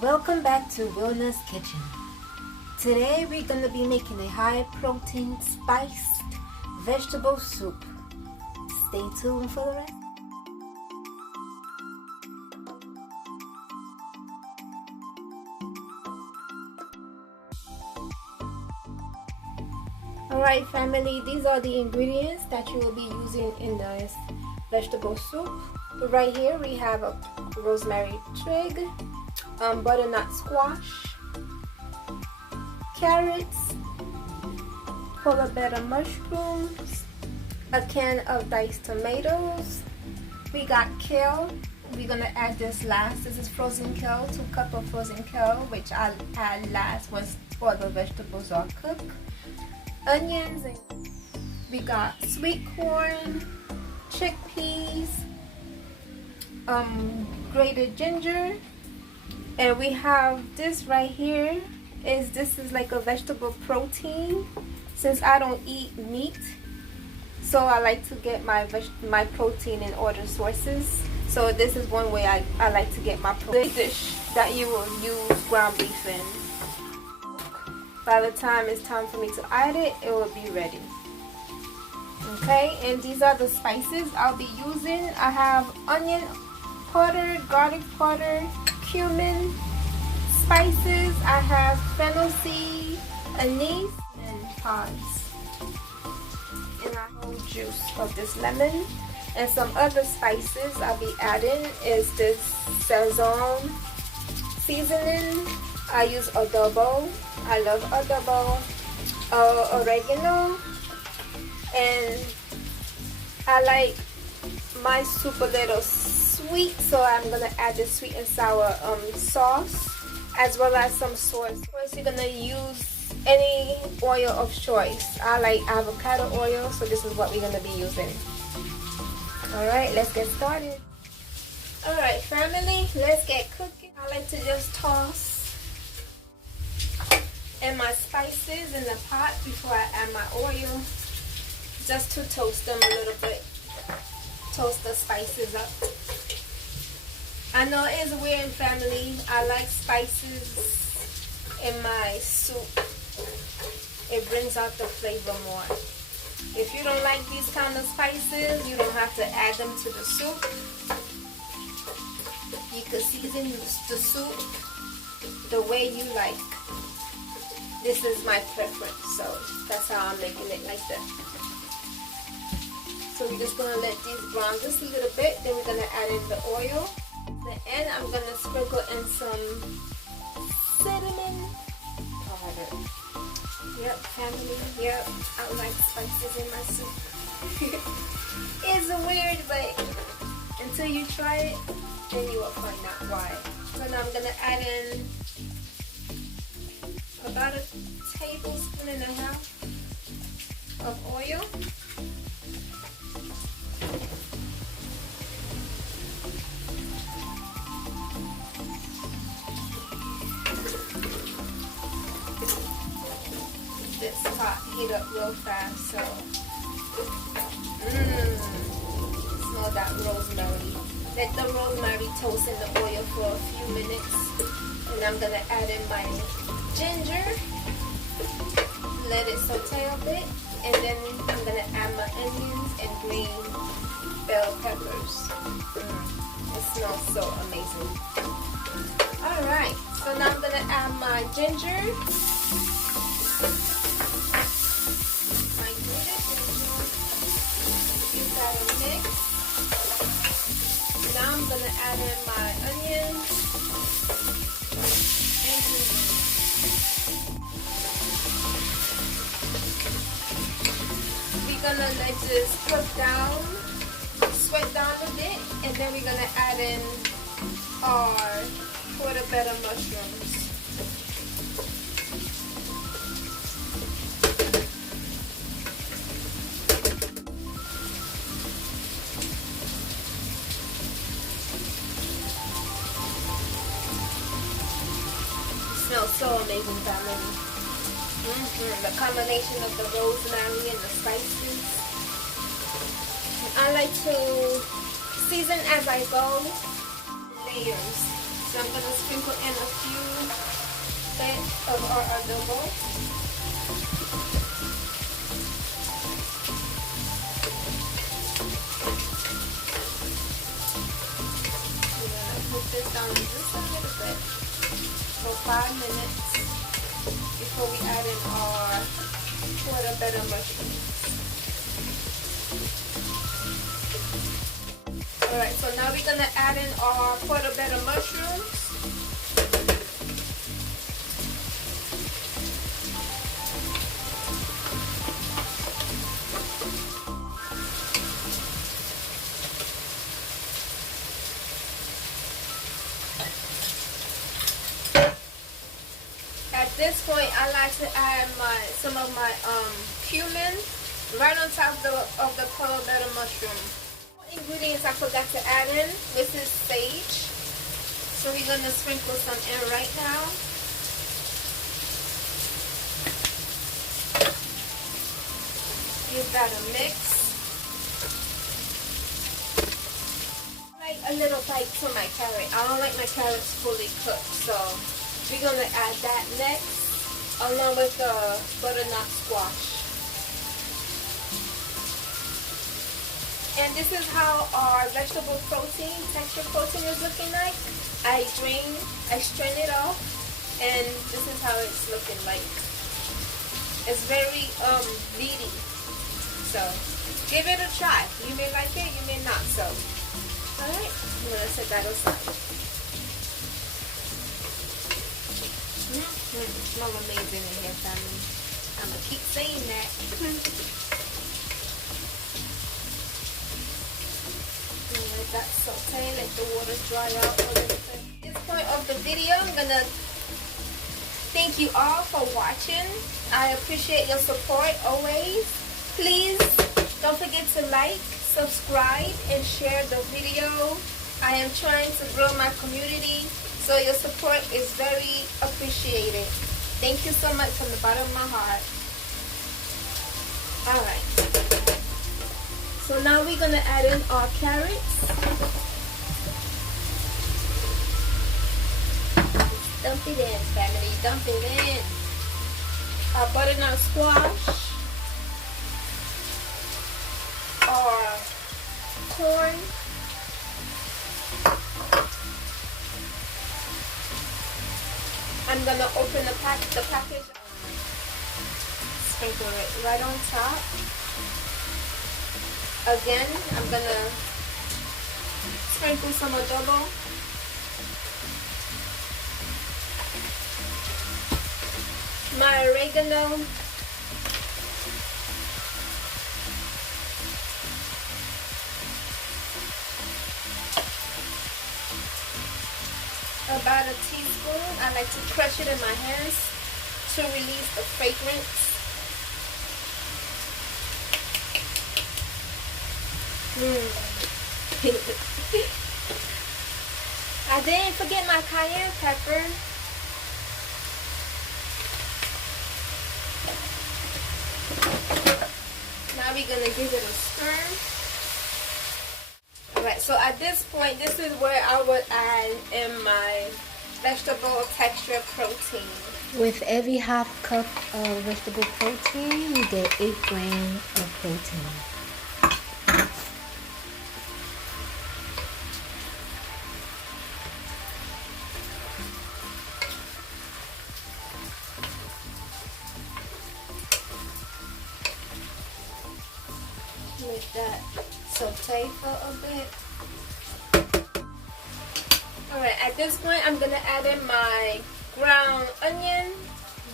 Welcome back to Wilna's Kitchen. Today we're going to be making a high protein spiced vegetable soup. Stay tuned for the rest. Alright family, these are the ingredients that you will be using in this vegetable soup. Right here we have a rosemary twig, butternut squash, carrots, portobello mushrooms, a can of diced tomatoes. We got kale. We're gonna add this last. This is frozen kale, 2 cups of frozen kale, which I'll add last once all the vegetables are cooked. Onions, and we got sweet corn, chickpeas, grated ginger, and we have this right here. This is like a vegetable protein. Since I don't eat meat, so I like to get my protein in other sources. So this is one way I like to get my protein. Dish that you will use ground beef in. By the time it's time for me to add it, it will be ready. Okay, and these are the spices I'll be using. I have onion powder, garlic powder, cumin, spices. I have fennel seed, anise, and pods. And I whole juice of this lemon. And some other spices I'll be adding is this Sazon seasoning. I use adobo. I love adobo, oregano, and I like my soup a little sweet, so I'm gonna add the sweet and sour sauce, as well as some soy sauce. You're gonna use any oil of choice. I like avocado oil, so this is what we're gonna be using. Alright, let's get started. Alright family, let's get cooking. I like to just toss and my spices in the pot before I add my oil, just to toast them a little bit. Toast the spices up. I know it's weird family, I like spices in my soup. It brings out the flavor more. If you don't like these kind of spices, you don't have to add them to the soup. You could season the soup the way you like. This is my preference, so that's how I'm making it like that. So we're just gonna let these brown just a little bit, then we're gonna add in the oil. At the end, I'm gonna sprinkle in some cinnamon powder. Yep, family, yep, I like spices in my soup. It's weird, but until you try it, then you will find out why. So now I'm gonna add in about 1.5 tablespoons of oil. This pot heat up real fast, so smell that rosemary. Let the rosemary toast in the oil for a few minutes, and I'm gonna add in my ginger, let it saute a bit, and then I'm gonna add my onions and green bell peppers. It smells so amazing. Alright, so now I'm gonna add my ginger, my grated ginger, give that a mix. Now I'm gonna add in my onions and green. We're gonna let this cook down, sweat down a bit, and then we're gonna add in our portobello mushrooms. It smells so amazing, family. The combination of the rosemary and the spices. I like to season as I go, layers. So I'm going to sprinkle in a few of our adobo. We're gonna put this down just a little bit for 5 minutes before we add in our portobello mushrooms. Alright, so now we're gonna add in our portobello mushrooms. At this point, I like to add some of my cumin right on top of the portobello mushroom. Ingredients I forgot to add in, this is sage, so we're going to sprinkle some in right now. Give that a mix. I like a little bite to my carrot. I don't like my carrots fully cooked, so we're going to add that next along with the butternut squash. And this is how our vegetable protein, texture protein is looking like. I strain it off, and this is how it's looking like. It's very meaty. So give it a try. You may like it, you may not. So, alright, I'm gonna set that aside. It smells amazing in here, family. I'm gonna keep saying that. Let that saute, let the water dry out a little bit. At this point of the video, I'm gonna thank you all for watching. I appreciate your support always. Please don't forget to like, subscribe, and share the video. I am trying to grow my community, so your support is very appreciated. Thank you so much from the bottom of my heart. Alright. So now we're going to add in our carrots. Dump it in, family. Dump it in. Our butternut squash. Our corn. I'm going to open the package. Sprinkle it right on top. Again, I'm gonna sprinkle some adobo. My oregano. About a teaspoon. I like to crush it in my hands to release the fragrance. I didn't forget my cayenne pepper. Now we're gonna give it a stir. Alright, so at this point, this is where I would add in my vegetable texture protein. With every half cup of vegetable protein, you get 8 grams of protein. Let that saute for a bit. Alright, at this point I'm gonna add in my ground onion,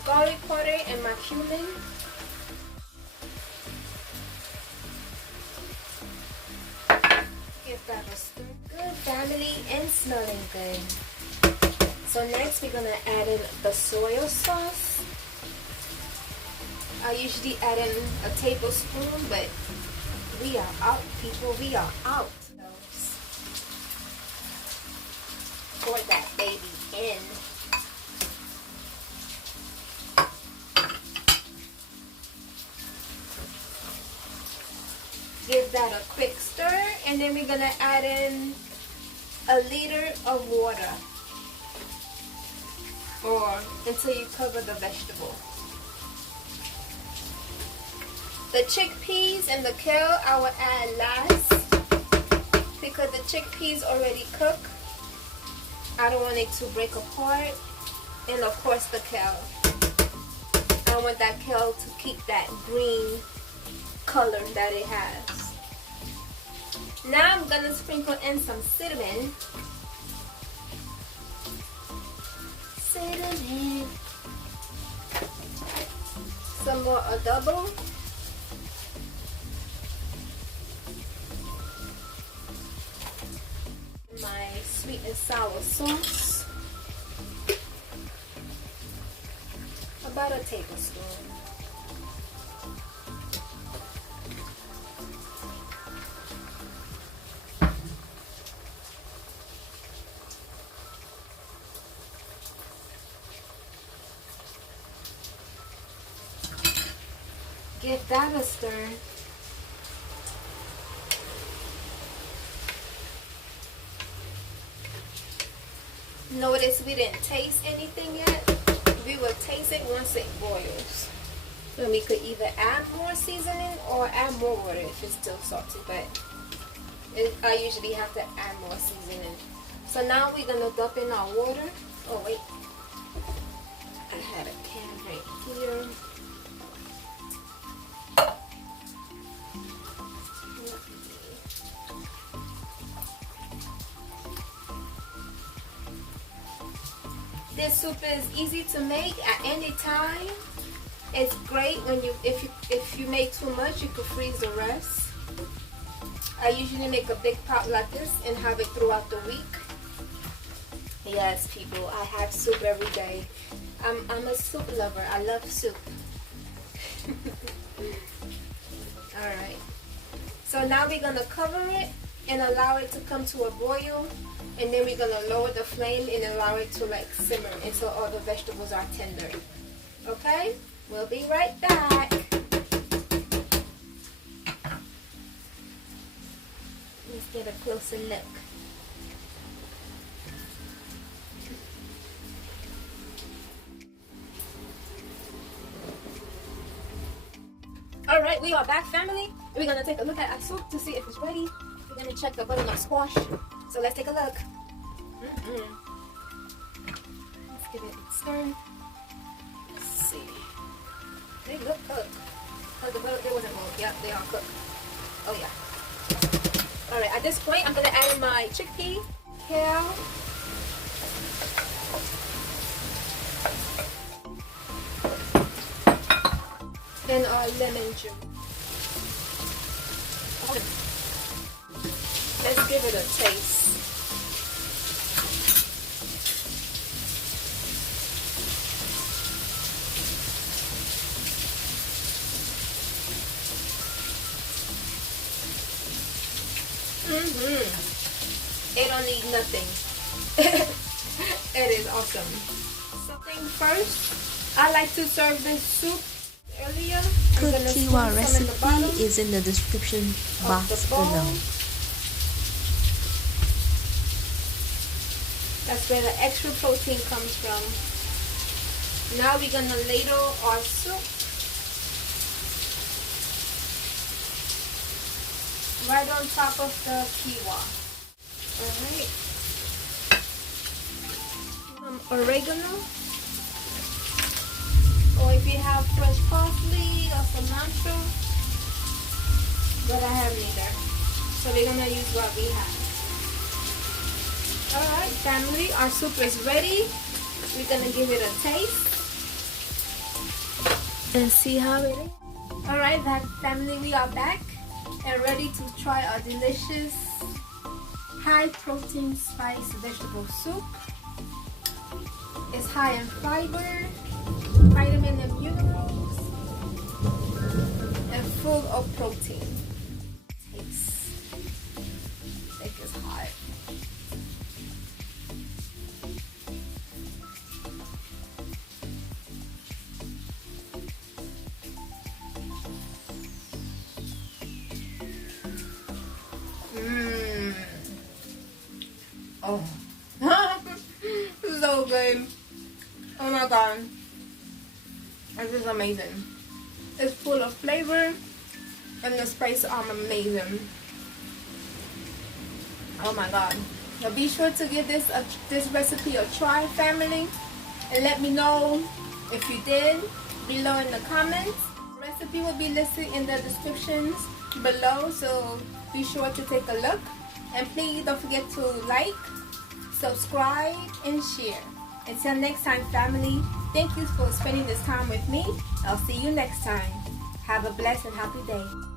garlic powder, and my cumin. Give that a stir. Good, family, and smelling good. So next we're gonna add in the soy sauce. I usually add in a tablespoon, but we are out, people. We are out. Pour that baby in. Give that a quick stir, and then we're gonna add in a liter of water. or until you cover the vegetable. The chickpeas and the kale I will add last because the chickpeas already cooked. I don't want it to break apart. And of course the kale. I want that kale to keep that green color that it has. Now I'm gonna sprinkle in some cinnamon. Cinnamon. Some more adobo. My sweet and sour sauce. About a tablespoon. Give that a stir. Notice we didn't taste anything yet. We will taste it once it boils. And we could either add more seasoning or add more water if it's still salty, but I usually have to add more seasoning. So now we're gonna dump in our water. Oh wait, I had a can right here. This soup is easy to make at any time. It's great when if you make too much, you could freeze the rest. I usually make a big pot like this and have it throughout the week. Yes, people, I have soup every day. I'm a soup lover. I love soup. Alright. So now we're gonna cover it and allow it to come to a boil. And then we're gonna lower the flame and allow it to like simmer until all the vegetables are tender. Okay? We'll be right back. Let's get a closer look. Alright, we are back, family. We're gonna take a look at our soup to see if it's ready. We're gonna check the butternut squash. So let's take a look. Let's give it a stir. Let's see. They look cooked. They wasn't boiled. Yeah, they are cooked. Oh yeah. Alright, at this point I'm gonna add in my chickpea, kale, and our lemon juice. Let's give it a taste. It don't need nothing. It is awesome. Something first, I like to serve this soup earlier. Cookiwa recipe is in the description box below. That's where the extra protein comes from. Now we're gonna ladle our soup right on top of the quinoa. Alright. Some oregano. Or if you have fresh parsley or cilantro. But I have neither. So we're gonna use what we have. Alright, family, our soup is ready. We're gonna give it a taste and see how it is. Alright, family, we are back and ready to try our delicious high protein spice vegetable soup. It's high in fiber, vitamin and minerals, and full of protein. Taste. It is hot. Oh, so good. Oh my god. This is amazing. It's full of flavor and the spices are amazing. Oh my god. So be sure to give this recipe a try, family, and let me know if you did below in the comments. The recipe will be listed in the descriptions below, so be sure to take a look. And please don't forget to like, subscribe, and share. Until next time, family, thank you for spending this time with me. I'll see you next time. Have a blessed and happy day.